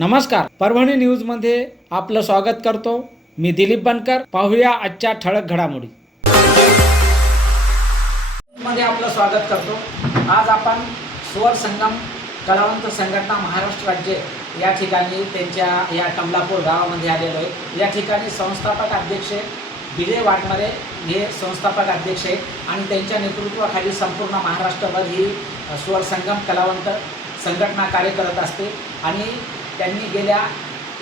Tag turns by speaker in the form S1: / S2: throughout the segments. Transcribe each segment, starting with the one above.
S1: नमस्कार. परभणी न्यूजमध्ये आपलं स्वागत करतो. मी दिलीप बनकर. पाहूया आजच्या ठळक घडामोडी. मध्ये आपलं स्वागत करतो. आज आपण स्वर संगम कलावंत संघटना महाराष्ट्र राज्य या ठिकाणी त्यांच्या या कमलापूर गावामध्ये आलेलो आहे. या ठिकाणी संस्थापक अध्यक्ष विजय वाटमारे हे संस्थापक अध्यक्ष आहेत आणि त्यांच्या नेतृत्वाखाली संपूर्ण महाराष्ट्रभर ही सुवर स्वर संगम कलावंत संघटना कार्य करत असते. आणि त्यांनी गेल्या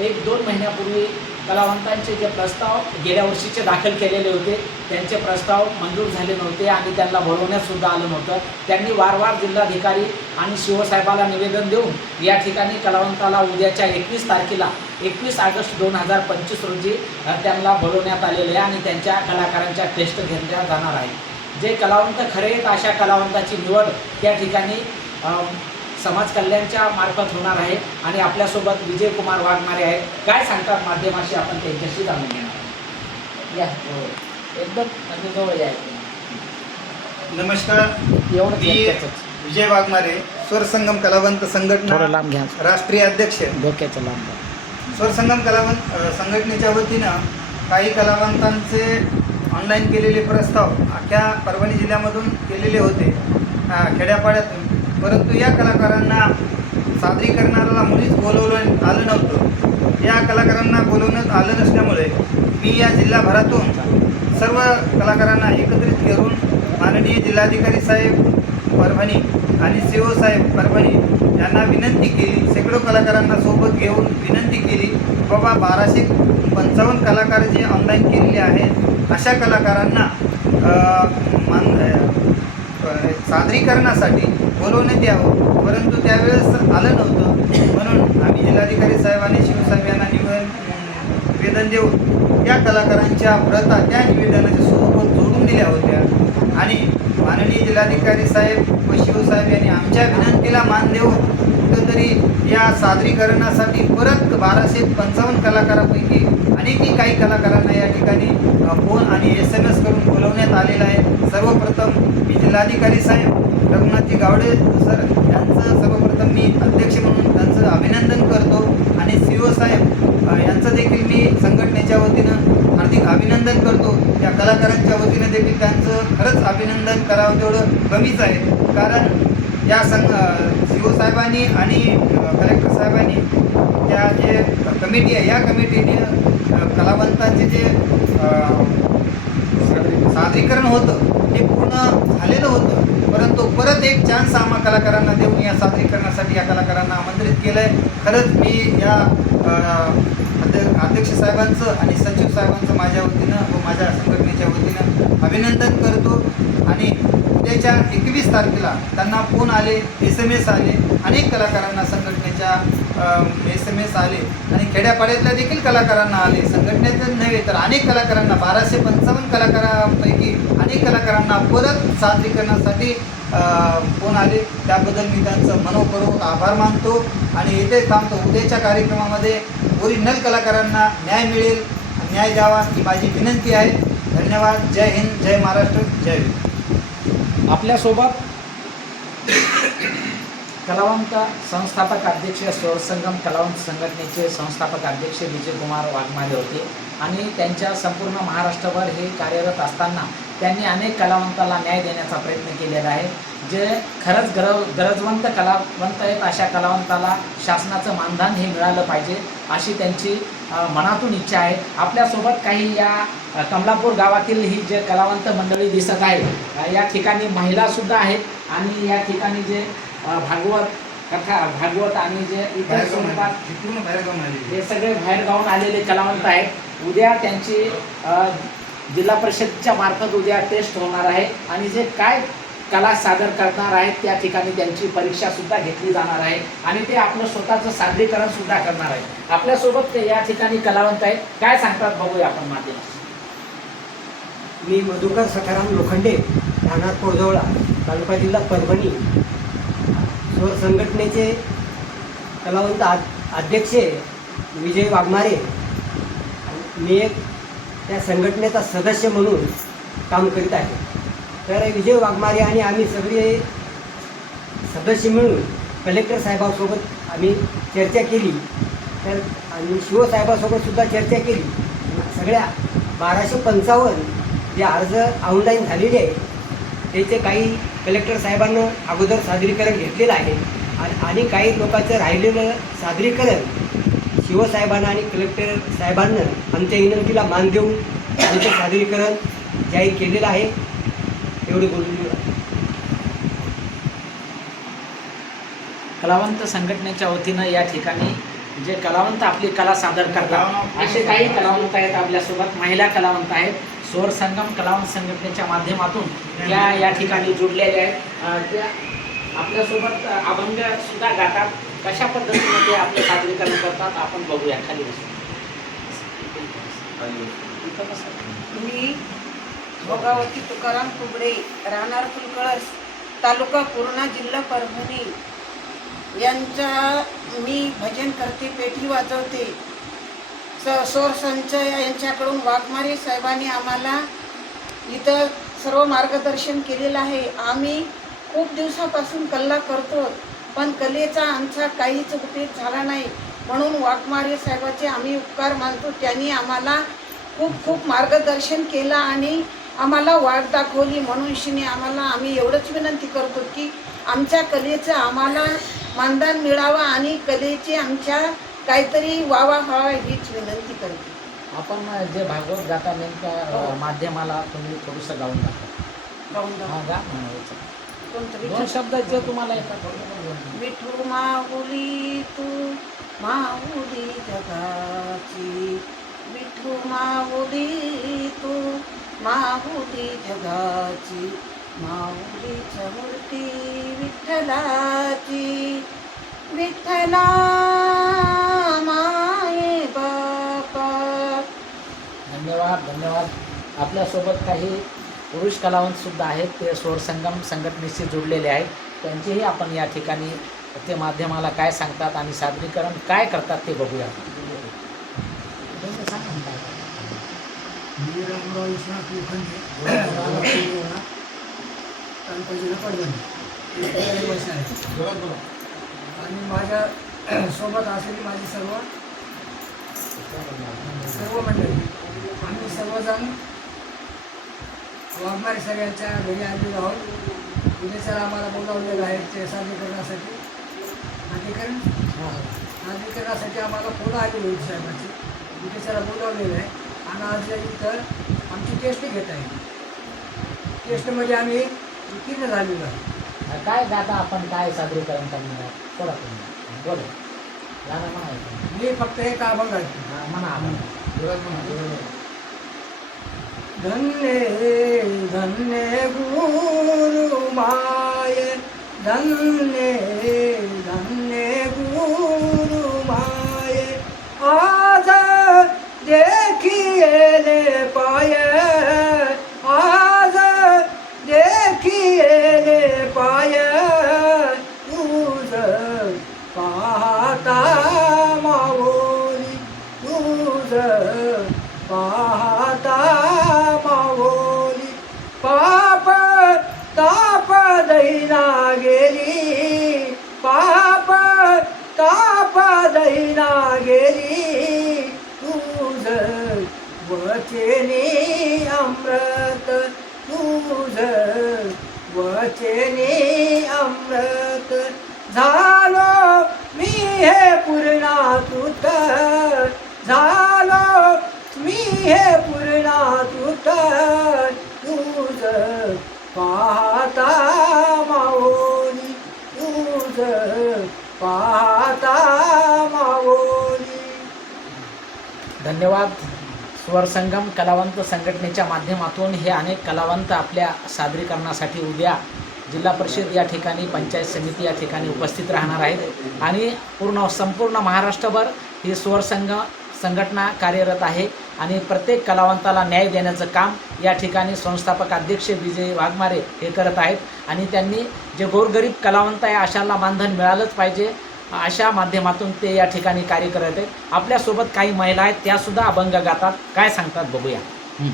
S1: एक दोन महिन्यापूर्वी कलावंतांचे जे प्रस्ताव गेल्या वर्षीचे दाखल केलेले होते त्यांचे प्रस्ताव मंजूर झाले नव्हते आणि त्यांना बोलवण्यात सुद्धा आलं नव्हतं. त्यांनी वारंवार जिल्हाधिकारी आणि शिवसाहेबाला निवेदन देऊन या ठिकाणी कलावंताला उद्याच्या एकवीस तारखेला एकवीस ऑगस्ट दोन हजार पंचवीस रोजी त्यांना बोलवण्यात आलेले आहे आणि त्यांच्या कलाकारांच्या टेस्ट घेतल्या जाणार आहे जे कलावंत खरे आहेत अशा कलावंताची निवड त्या ठिकाणी समाज कल्याणच्या मार्फत होणार आहे आणि आपल्यासोबत विजयकुमार वाघमारे आहेत. काय सांगतात माध्यमाशी आपण त्यांच्याशी जाणून घेणार. या. एकदम म्हणजे जवळ
S2: नमस्कार. मी विजय वाघमारे स्वरसंगम कलावंत संघटना राष्ट्रीय अध्यक्ष. स्वरसंगम कलावंत संघटनेच्या वतीनं काही कलावंतांचे ऑनलाईन केलेले प्रस्ताव अख्ख्या परभणी जिल्ह्यामधून केलेले होते. खेड्यापाड्यातून. परंतु या कलाकारांना सादरीकरणाला मुळीच बोलवलं आलं नव्हतं. या कलाकारांना बोलवण्यात आलं नसल्यामुळे मी या जिल्हाभरातून सर्व कलाकारांना एकत्रित करून माननीय जिल्हाधिकारी साहेब परभणी आणि सी ओ साहेब परभणी यांना विनंती केली शेकडो कलाकारांना सोबत घेऊन विनंती केली बाबा बाराशे पंचावन्न कलाकार जे ऑनलाईन केलेले आहेत अशा कलाकारांना मान सादरीकरणासाठी बोलवण्यात यावं. परंतु त्यावेळेस आलं नव्हतं. म्हणून आम्ही जिल्हाधिकारी साहेबांनी शिवसाहेब यांना निवेदन निवेदन देऊन त्या कलाकारांच्या प्रथा त्या निवेदनाच्या सोबत जोडून दिल्या होत्या. आणि माननीय जिल्हाधिकारी साहेब व शिवसाहेब यांनी आमच्या विनंतीला मान देऊन कुठंतरी या सादरीकरणासाठी परत बाराशे पंचावन्न कलाकारापैकी अनेकही काही कलाकारांना या ठिकाणी फोन आणि एस एम एस करून बोलवण्यात आलेलं आहे. सर्वप्रथम मी जिल्हाधिकारी साहेब रघुनाथजी गावडे सर यांचं सर्वप्रथम मी अध्यक्ष म्हणून त्यांचं अभिनंदन करतो. आणि सी ओ साहेब यांचं देखील मी संघटनेच्या वतीनं अभिनंदन करतो. या कलाकारांच्या वतीने देखील त्यांचं खरंच अभिनंदन करावं तेवढं कमीच आहे. कारण या संघ सी ओ साहेबांनी आणि कलेक्टर साहेबांनी त्या जे कमिटी आहे या कमिटीने कलावंतांचे जे सादरीकरण होतं ते पूर्ण झालेलं होतं. परंतु परत एक चान्स आम्हा कलाकारांना देऊन या सादरीकरणासाठी या कलाकारांना आमंत्रित केलं आहे खरंच मी या अध्यक्ष साहेबांचं आणि सचिव साहेबांचं माझ्या वतीनं व माझ्या संघटनेच्या वतीनं अभिनंदन करतो. आणि उद्याच्या एकवीस तारखेला त्यांना फोन आले एस एम एस आले. अनेक कलाकारांना संघटनेच्या एस एम एस आले. आणि खेड्यापाड्यातल्या देखील कलाकारांना आले. संघटनेचं नव्हे तर अनेक कलाकारांना बाराशे पंचावन्न कलाकारांपैकी अनेक कलाकारांना परत सादरीकरणासाठी फोन आले. त्याबद्दल मी त्यांचं मनोपूर्वक आभार मानतो. आणि येथे थांबतो. उद्याच्या कार्यक्रमामध्ये ओरिजिनल कलाकारांना न्याय मिळेल न्याय द्यावा ही माझी विनंती आहे. धन्यवाद. जय हिंद जय महाराष्ट्र जय हिंद
S1: आपल्यासोबत कलावंत संस्थापक अध्यक्ष स्वरसंगम कलावंत संघटनेचे संस्थापक अध्यक्ष विजयकुमार वाघमारे होते आणि त्यांच्या संपूर्ण महाराष्ट्रभर हे कार्यरत असताना त्यांनी अनेक कलावंताला न्याय देण्याचा प्रयत्न केलेला आहे. जे खरंच गरज गरजवंत कलावंत आहेत अशा कलावंताला शासनाचं मानधन हे मिळालं पाहिजे अशी त्यांची मनातून इच्छा आहे. आपल्यासोबत काही या कमलापूर गावातील ही जे कलावंत मंडळी दिसत आहे या ठिकाणी महिलासुद्धा आहेत आणि या ठिकाणी जे भागवत कथा भागवत आणि जे इतर स्वरूपात.
S2: हे
S1: सगळे बाहेर गावून आलेले कलावंत आहेत. उद्या त्यांची जिल्हा परिषदच्या मार्फत उद्या टेस्ट होणार आहे. आणि जे काय कला सादर करणार आहेत त्या ठिकाणी त्यांची परीक्षा सुद्धा घेतली जाणार आहे आणि ते आपलं स्वतःचं सादरीकरण सुद्धा करणार आहे आपल्यासोबत ते या ठिकाणी कलावंत आहेत. काय सांगतात बघूया आपण माध्यम
S3: मी मधुकर सखाराम लोखंडे राहणार कोरजवळा तालुका जिल्हा परभणी. स्वर संघटनेचे कलावंत अध्यक्ष विजय वाघमारे. मी एक त्या संघटनेचा सदस्य म्हणून काम करीत आहे. तर विजय वाघमारे आणि आम्ही सगळे सदस्य मिळून कलेक्टर साहेबांसोबत आम्ही चर्चा केली. तर आणि शिवसाहेबासोबत सुद्धा चर्चा केली. सगळ्या बाराशे पंचावन्न जे अर्ज ऑनलाईन झालेले आहे त्याचे काही कलेक्टर साहेबांना अगोदर सादरीकरण घेतलेलं आहे. आणि आणि काही लोकांचं राहिलेलं सादरीकरण शिवसाहेबांना आणि कलेक्टर साहेबांना आमच्या विनंतीला मान देऊन आमचं सादरीकरण जाहीर केलेलं आहे. एवढे बोलून
S1: कलावंत संघटनेच्या वतीनं या ठिकाणी जे कलावंत आपली कला सादर करतात असे काही कलावंत आहेत आपल्यासोबत. महिला कलावंत आहेत. स्वर संगम कलावंत संघटनेच्या माध्यमातून त्या या ठिकाणी जुडलेल्या आहेत. त्या आपल्यासोबत अभंग सुद्धा गातात. कशा पद्धतीने ते आपले सादरीकरण करतात आपण बघूया. खाली बसून बसा.
S4: मी भोगावती तुकाराम कुबडे राहणार फुलकळस तालुका पूर्णा जिल्हा परभणी. यांच्या मी भजन करते पेठी वाजवते. स सोर संच यांच्याकडून वाघमारे साहेबांनी आम्हाला इथं सर्व मार्गदर्शन केलेलं आहे. आम्ही खूप दिवसापासून कल्ला करतो पण कलेचा आमचा काहीच उपयोग झाला नाही. म्हणून वाघमारे साहेबाचे आम्ही उपकार मानतो. त्यांनी आम्हाला खूप खूप मार्गदर्शन केलं आणि आम्हाला वाट दाखवली म्हणून शिने आम्हाला आम्ही एवढंच विनंती करतो की आमच्या कलेचं आम्हाला मानधन मिळावं आणि कलेची आमच्या काहीतरी वावा व्हावा हीच विनंती करते.
S1: आपण जे भागवत गाता नेमक्या
S4: हो.
S1: माध्यमाला तुम्ही थोडंसं गाऊन दाखवा.
S4: गाऊन दाखव. कोणतं
S1: शब्द जे तुम्हाला येतात
S4: विठू माऊली तू माऊली जगाची. विठू माऊली तू माहुली जगाची माऊली मूर्ती विठ्ठलाची. विठ्ठला माये बापा.
S1: धन्यवाद धन्यवाद. आपल्यासोबत काही पुरुष कलावंत सुद्धा आहेत ते स्वरसंगम संघटनेशी जोडलेले आहेत. त्यांचेही आपण या ठिकाणी ते माध्यमाला काय सांगतात आणि सादरीकरण काय करतात ते बघूया.
S5: मी रामराव विश्वनाथ लोखंडे राहणार तालुका जिल्हा परभणी इथे आहे. आणि माझ्या सोबत असलेली माझी सर्व सर्व मंडळी आम्ही सर्वजण वाघमारे सगळ्यांच्या घरी आलेलो आहोत तिथे सर आम्हाला बोलावलेलं आहे ते सादरीकरणासाठी सादरीकरण सादरीकरणासाठी आम्हाला फोन आलेले होती साहेबाची तिथे सर बोलावलेलं आहे आणि आज इथं टेस्ट घेत आहे टेस्टमध्ये आम्ही उत्तीर्ण झालेलो आहे
S1: काय गाता आपण काय सादरीकरण करणार आहोत? थोडा तुम्ही. बोला. गाणं म्हणायचं
S5: मी फक्त एक अभंग
S1: हा, म्हणा आपण
S5: धन्य धन्य गुरु माय. धन्य धन्य पाहता मावली. पाप ताप दैना गेली. पाप ताप दैना गेली. तुझ वचने अमृत तुझ वचने अमृत. झालो मी हे पूर्णा तुत झालो मी हे पूर्णा तुत तुझ पाहता मावली. तुझ पाहता मावली.
S1: धन्यवाद. स्वरसंगम कलावंत संघटनेच्या माध्यमातून हे अनेक कलावंत आपल्या सादरीकरणासाठी उद्या जिल्हा परिषद या ठिकाणी पंचायत समिती या ठिकाणी उपस्थित राहणार आहेत. आणि पूर्ण संपूर्ण महाराष्ट्रभर ही स्वरसंग संघटना कार्यरत आहे आणि प्रत्येक कलावंताला न्याय देण्याचं काम या ठिकाणी संस्थापक अध्यक्ष विजय वाघमारे हे करत आहेत. आणि त्यांनी जे गोरगरीब कलावंत आहे अशाला मानधन मिळालंच पाहिजे. अशा माध्यमातून ते या ठिकाणी कार्य करत आहेत. आपल्यासोबत काही महिला आहेत त्या सुद्धा अभंग गातात. काय सांगतात बघूया. हं.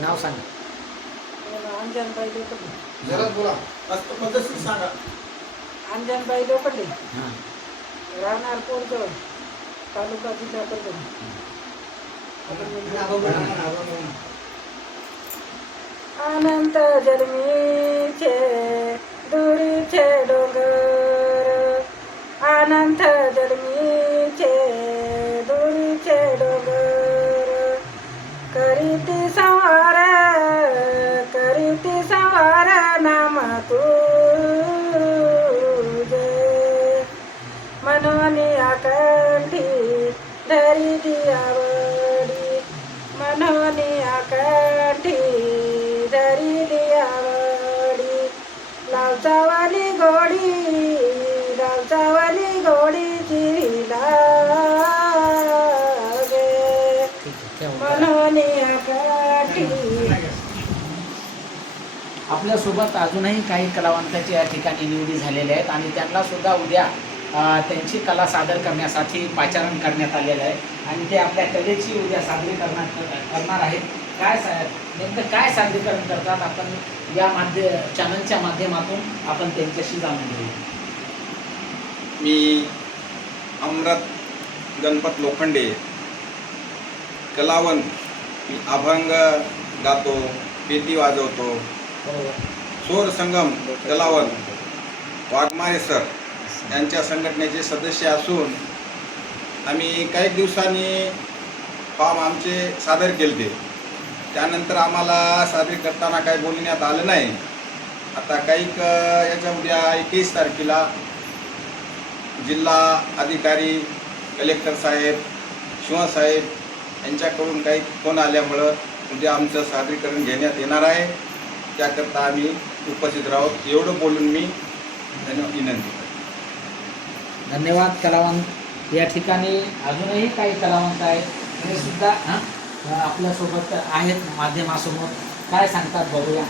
S1: नाव सांगा.
S4: अंजनबाई देतो
S6: जरा बोला असं पद्धतशीर सांगा
S7: अंजनबाई लोखंडे
S1: हां
S7: काठी धरी दियावडी लावचावाली गोडी लावचावाली गोडीची लागे.
S1: ठीक आपल्यासोबत अजूनही काही कलावंतांची या ठिकाणी निवडी झालेले आहेत आणि त्यांना सुद्धा उद्या त्यांची कला सादर करण्यासाठी पाचारण करण्यात आलेलं आहे. आणि ते आपल्या कलेची उद्या सादरीकरण करणार आहेत. काय नेमकं काय सादरीकरण करतात? आपण या माध्य चॅनलच्या माध्यमातून आपण त्यांच्याशी जाणून घेऊ
S6: मी अमृत गणपत लोखंडे. कलावंत. मी अभंग गातो पेटी वाजवतो. स्वर संगम कलावंत. वाघमारे सर यांच्या संघटनेचे सदस्य असून आम्ही काही दिवसांनी फॉर्म आमचे सादर केले त्यानंतर आम्हाला सादरी करताना काही बोलण्यात आलं नाही. आता काही क- याच्या उद्या एकवीस तारखेला जिल्हा अधिकारी कलेक्टर साहेब शिवसाहेब यांच्याकडून काही फोन आल्यामुळं उद्या आमचं सादरीकरण घेण्यात येणार आहे. त्याकरता आम्ही उपस्थित राहू एवढं बोलून मी धन्यवाद विनंती
S1: धन्यवाद कलावंत. या ठिकाणी अजूनही काही कलावंत आहेत? सुद्धा हां? आपल्यासोबत आहेत माध्यमासमोर. काय सांगतात बघूया.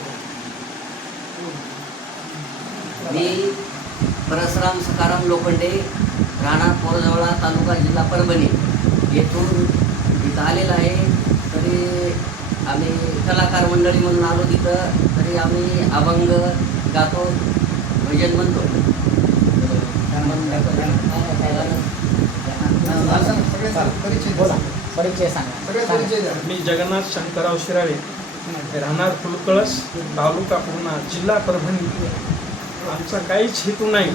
S8: मी परसराम सकाराम लोखंडे राहणार पोरजवळा तालुका जिल्हा परभणी. येथून इथं आलेलं आहे. तरी आम्ही कलाकार मंडळी म्हणून आलो तिथं. तरी आम्ही अभंग गातो भजन म्हणतो.
S1: बोला. परिचय सांगा. सांगा.
S9: मी जगन्नाथ शंकरराव शिराळे राहणार फुलकळस तालुका पूर्णा जिल्हा परभणी. आमचा काहीच हेतू नाही.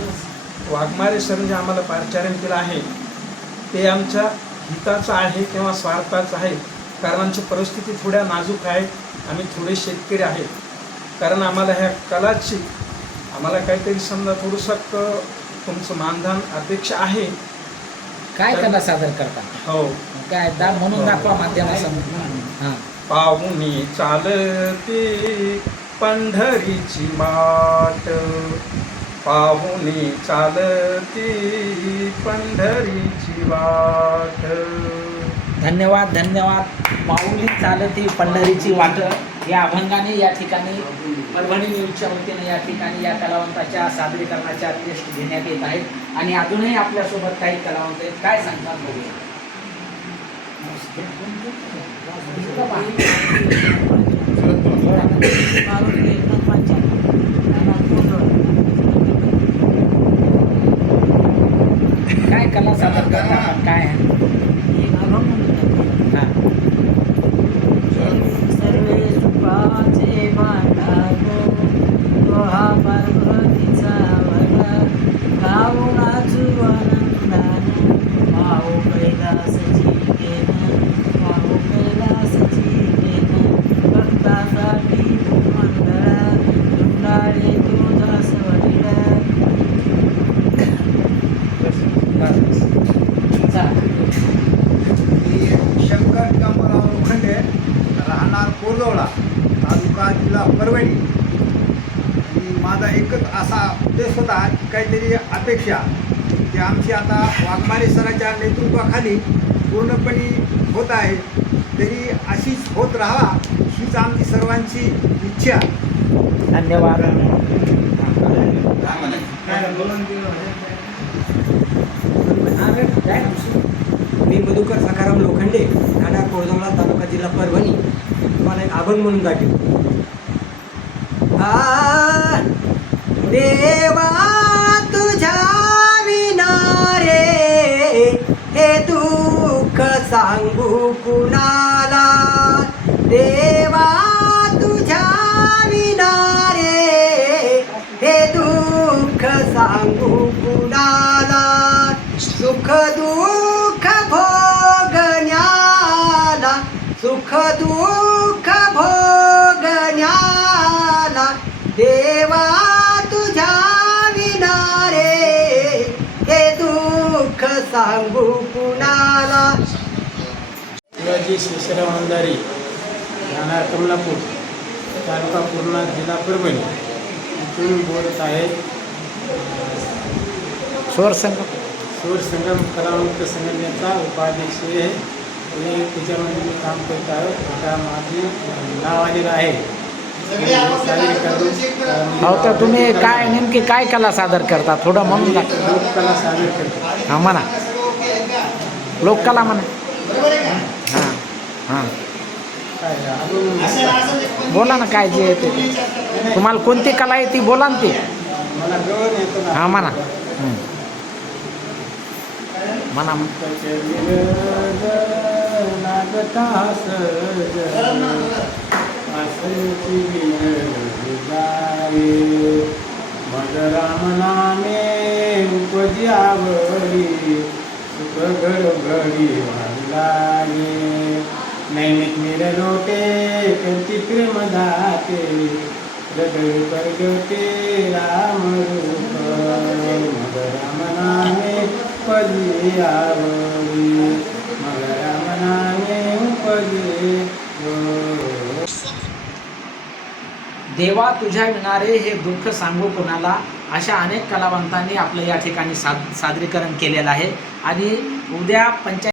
S9: वाघमारे सर जे आम्हाला पारचारण केलं आहे. ते आमच्या हिताचं आहे किंवा स्वार्थाचं आहे. कारण आमची परिस्थिती थोड्या नाजूक आहे. आम्ही थोडे शेतकरी आहेत. कारण आम्हाला ह्या कलाची आम्हाला काहीतरी समजा थोडंसं तुमचं मानधन अपेक्षा आहे.
S1: काय कला सादर करता?
S9: हो.
S1: काय दा म्हणून दाखवा माध्यमासमोर. हां.
S9: पाहुणी चालती पंढरीची वाट पाहुणी चालती पंढरीची वाट.
S1: धन्यवाद धन्यवाद. माऊली चालती पंढरीची वाट. या अभंगाने या ठिकाणी परभणी न्यूजच्या वतीने या ठिकाणी या कलावंताच्या सादरीकरणाच्या टेस्ट घेण्यात येत आहेत. आणि अजूनही आपल्यासोबत काही कलावंत आहेत. काय सांगतात बघूया काय कला सादर करणार काय? आहे हां
S10: सर्वे सुखाचे भांडारो हा पार्वतीचा वडा गावनाचू आनंदान माऊ कैलासची केन माऊ कैलासची केन भक्तासाठी मंडळा दुंडाळे तुझा सवडीला
S1: चला.
S2: मी शंकर कामराव लोखंडे राहणार कोरदवळा तालुका जिल्हा परभणी आणि माझा एकच असा उद्देश होता की काहीतरी अपेक्षा की आमची आता वाघमारे सराच्या नेतृत्वाखाली पूर्णपणे होत आहे तरी अशीच होत राहावा हीच आमची सर्वांची इच्छा.
S1: धन्यवाद.
S3: मी मधुकर सकाराम लोखंडे राहणार कोळजवळा तालुका जिल्हा परभणी. तुम्हाला एक अभंग म्हणून आ देवा! कुणाला दे
S11: शिवाजी अंधारी राहणार कमलापूर तालुका पूर्णा जिल्हा परभणी. इथून बोलत आहे
S1: स्वर संगम.
S11: सूर संगम कलावंत संघटनेचा उपाध्यक्ष आहे आणि त्याच्यामध्ये मी काम करत आहे आता माझे नाव आलेलं आहे.
S1: हो तर तुम्ही काय नेमकी काय कला सादर करता? थोडं म्हणून दाखवा.
S11: लोककला सादर करतो.
S1: हा म्हणा. लोककला म्हणा. हां. बोला ना काय जे येते तुम्हाला कोणती कला आहे ती बोला ना ती.
S11: मला येतो
S1: हा म्हणा म्हणा. मग.
S11: राम नामे उपजी सुख घर घडी नैनिक निरलोटे मिर कंती प्रेम दाते हृदय परगते राम रूप। मग राम नामे उपजी आवडी मग राम नामे उपजी
S1: देवा तुझ्या विणारे हे दुःख सांगू कोणाला? अशा अनेक कलावंतांनी आपलं या ठिकाणी साद सादरीकरण केलेलं आहे. आणि उद्या पंचायत